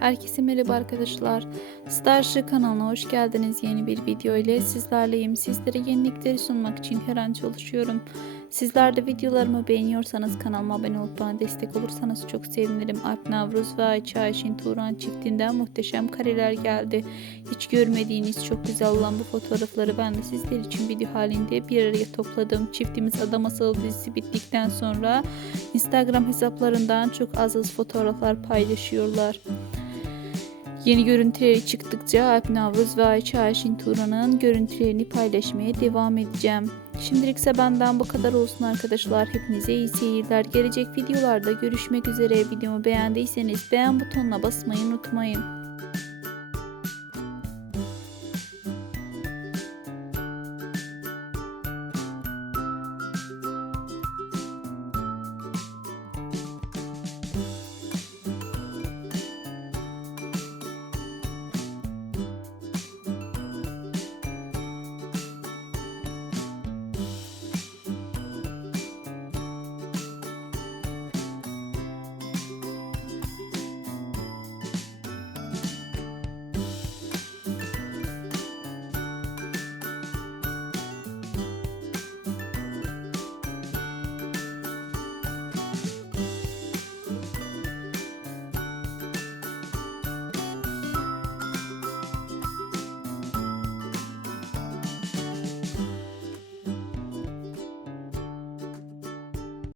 Herkese merhaba arkadaşlar. Starship kanalına hoş geldiniz. Yeni bir video ile sizlerleyim. Sizlere yenilikleri sunmak için her an çalışıyorum. Sizler de videolarımı beğeniyorsanız kanalıma abone olup bana destek olursanız çok sevinirim. Alp Navruz ve Ayça Ayşin Turan çiftinden muhteşem kareler geldi. Hiç görmediğiniz çok güzel olan bu fotoğrafları ben de sizler için video halinde bir araya topladım. Çiftimiz Adam Asıl dizisi bittikten sonra Instagram hesaplarından çok az az fotoğraflar paylaşıyorlar. Yeni görüntüleri çıktıkça Alp Navruz ve Ayça Ayşin Turan'ın görüntülerini paylaşmaya devam edeceğim. Şimdilik ise benden bu kadar olsun arkadaşlar. Hepinize iyi seyirler. Gelecek videolarda görüşmek üzere. Videomu beğendiyseniz beğen butonuna basmayı unutmayın.